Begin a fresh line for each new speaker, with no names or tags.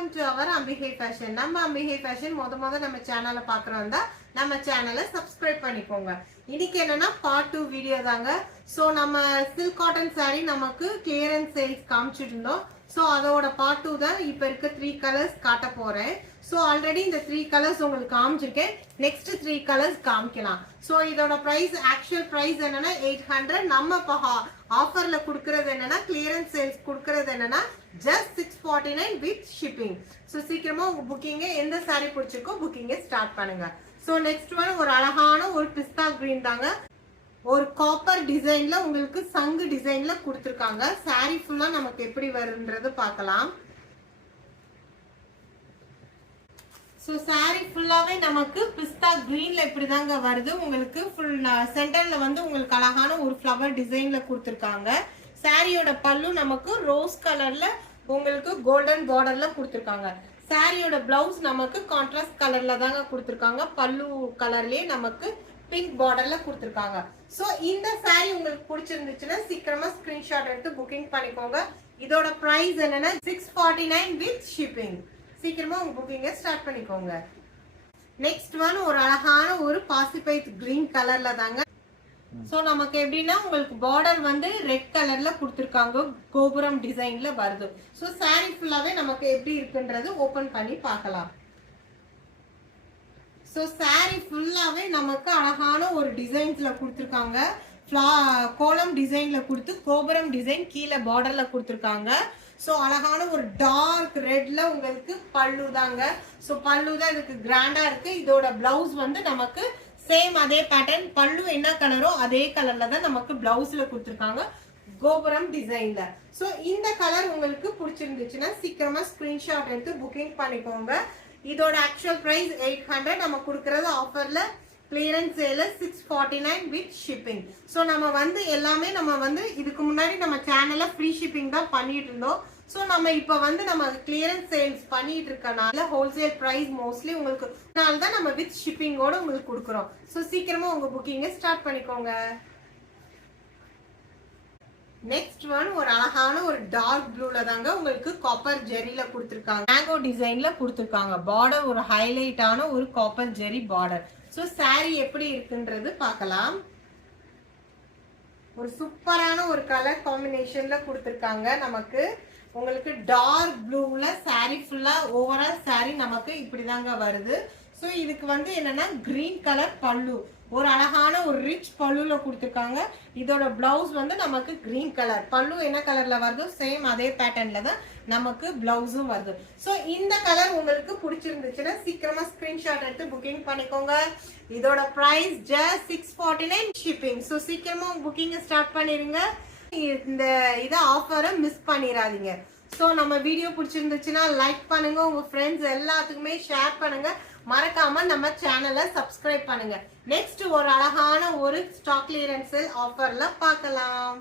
Welcome to our Ambigai fashion நம்ம Ambigai fashion முத முத நம்ம சேனலை பார்க்குறோம் தான். நம்ம சேனலை சப்ஸ்கிரைப் பண்ணிக்கோங்க. இன்னைக்கு என்னன்னா பார்ட் டூ வீடியோ தாங்க. ஸோ நம்ம சில்க் காட்டன் சாரி நமக்கு கிளியரன்ஸ் சேல்ஸ் காமிச்சிட்டு இருந்தோம் ஸோ அதோட பார்ட் டூ தான் இப்போ இருக்க த்ரீ கலர்ஸ் காட்ட போகிறேன் ஸோ ஆல்ரெடி இந்த த்ரீ கலர்ஸ் உங்களுக்கு காமிச்சிருக்கேன். நெக்ஸ்ட் த்ரீ கலர்ஸ் காமிக்கலாம். ஸோ இதோட ப்ரைஸ் ஆக்சுவல் ப்ரைஸ் என்னன்னா எயிட் ஹண்ட்ரட் நம்ம இப்போ ஆஃபரில் கொடுக்கறது என்னன்னா கிளியரன்ஸ் சேல்ஸ் கொடுக்கறது என்னன்னா just six forty nine with shipping so சீக்கிரமாக உங்கள் புக்கிங்க எந்த சாரீ பிடிச்சிருக்கோ புக்கிங்கை ஸ்டார்ட் பண்ணுங்க. ஸோ நெக்ஸ்ட் ஒன் ஒரு அழகான ஒரு பிஸ்தா க்ரீன் தாங்க. ஒரு டிசைன்ல உங்களுக்கு சங்கு டிசைன்ல கொடுத்துருக்காங்க. சாரி ஃபுல்லா நமக்கு எப்படி வருன்றது பார்க்கலாம். ஸோ சாரி ஃபுல்லாகவே நமக்கு பிஸ்தா க்ரீனில் இப்படி தாங்க வருது. உங்களுக்கு ஃபுல் சென்டரில் வந்து உங்களுக்கு அழகான ஒரு ஃப்ளவர் டிசைனில் கொடுத்துருக்காங்க. சாரியோட பல்லு நமக்கு ரோஸ் கலரில் உங்களுக்கு கோல்டன் பார்டரில் கொடுத்துருக்காங்க. சாரியோட ப்ளவுஸ் நமக்கு கான்ட்ராஸ்ட் கலரில் தாங்க கொடுத்துருக்காங்க. பல்லு கலர்லேயே நமக்கு பிங்க் பார்டர்ல கொடுத்துருக்காங்க. ஸோ இந்த சாரீ உங்களுக்கு பிடிச்சிருந்துச்சுன்னா சீக்கிரமா ஸ்கிரீன்ஷாட் எடுத்து புக்கிங் பண்ணிக்கோங்க. இதோட ப்ரைஸ் என்னன்னா six forty nine with shipping சீக்கிரமா உங்க புக்கிங்கை ஸ்டார்ட் பண்ணிக்கோங்க. நெக்ஸ்ட் ஒன் ஒரு அழகான ஒரு பாசிபைத் கிரீன் கலர்ல தாங்க. ஸோ நமக்கு எப்படின்னா உங்களுக்கு பார்டர் வந்து ரெட் கலர்ல கொடுத்துருக்காங்க. கோபுரம் டிசைன்ல வருது. ஸோ saree ஃபுல்லாவே நமக்கு எப்படி இருக்குன்றது ஓபன் பண்ணி பார்க்கலாம். ஸோ சாரீ ஃபுல்லாகவே நமக்கு அழகான ஒரு டிசைன்ஸில் கொடுத்துருக்காங்க. ஃப்ளா கோலம் டிசைனில் கொடுத்து கோபுரம் டிசைன் கீழே பார்டரில் கொடுத்துருக்காங்க. ஸோ அழகான ஒரு டார்க் ரெட்ல உங்களுக்கு பல்லு தாங்க. ஸோ பல்லு தான் இதுக்கு கிராண்டாக இருக்குது இதோட ப்ளவுஸ் வந்து நமக்கு சேம் அதே பேட்டர்ன் பல்லு என்ன கலரோ அதே கலரில் தான் நமக்கு ப்ளவுஸில் கொடுத்துருக்காங்க. கோபுரம் டிசைனில் ஸோ இந்த கலர் உங்களுக்கு பிடிச்சிருந்துச்சுன்னா சீக்கிரமாக ஸ்க்ரீன்ஷாட் எடுத்து புக்கிங் பண்ணிக்கோங்க. இதோட ஆக்சுவல் பிரைஸ் எயிட் ஹண்ட்ரட் நம்ம கொடுக்கறது ஆஃபர்ல கிளியரன்ஸ் சேல six forty nine with shipping so நம்ம வந்து எல்லாமே நம்ம வந்து இதுக்கு முன்னாடி நம்ம சேனல்ல ஃப்ரீ ஷிப்பிங் தான் பண்ணிட்டு இருந்தோம். ஸோ நம்ம இப்போ வந்து நம்ம கிளியரன்ஸ் சேல்ஸ் பண்ணிட்டு இருக்கனால ஹோல்சேல் ப்ரைஸ் மோஸ்ட்லி உங்களுக்கு தான் நம்ம வித் ஷிப்பிங்கோட உங்களுக்கு கொடுக்குறோம். ஸோ சீக்கிரமா உங்க புக்கிங்கை ஸ்டார்ட் பண்ணிக்கோங்க. நெக்ஸ்ட் ஒன் ஒரு அழகான ஒரு டார்க் ப்ளூல தாங்க உங்களுக்கு காப்பர் ஜெரில கொடுத்துருக்காங்க. மேங்கோ டிசைன்ல கொடுத்துருக்காங்க. பார்டர் ஒரு ஹைலைட்டான ஒரு copper zari border so sari எப்படி இருக்குன்றது பார்க்கலாம். ஒரு சூப்பரான ஒரு கலர் காம்பினேஷன்ல கொடுத்துருக்காங்க நமக்கு. உங்களுக்கு டார்க் ப்ளூவில் சாரி ஃபுல்லாக ஓவரால் சாரி நமக்கு இப்படி தாங்க வருது. ஸோ இதுக்கு வந்து என்னன்னா கிரீன் கலர் பல்லு. ஒரு அழகான ஒரு ரிச் பல்லுல கொடுத்துருக்காங்க. இதோட பிளவுஸ் வந்து நமக்கு கிரீன் கலர் பல்லு என்ன கலர்ல வருதோ சேம் அதே பேட்டர்ன்ல தான் நமக்கு பிளவுஸும் வருது. ஸோ இந்த கலர் உங்களுக்கு பிடிச்சிருந்துச்சுன்னா சீக்கிரமா ஸ்கிரீன்ஷாட் எடுத்து புக்கிங் பண்ணிக்கோங்க. இதோட price just six forty nine shipping so சீக்கிரமா புக்கிங்கை ஸ்டார்ட் பண்ணிருங்க. இந்த இதை ஆஃபரை மிஸ் பண்ணிடாதீங்க. ஸோ நம்ம வீடியோ பிடிச்சிருந்துச்சுன்னா லைக் பண்ணுங்க உங்க ஃப்ரெண்ட்ஸ் எல்லாத்துக்குமே ஷேர் பண்ணுங்க. மறக்காம நம்ம சேனலை சப்ஸ்கிரைப் பண்ணுங்க. நெக்ஸ்ட் ஒரு அழகான ஒரு ஸ்டாக் கிளியரன்ஸ் ஆஃபர்ல பார்க்கலாம்.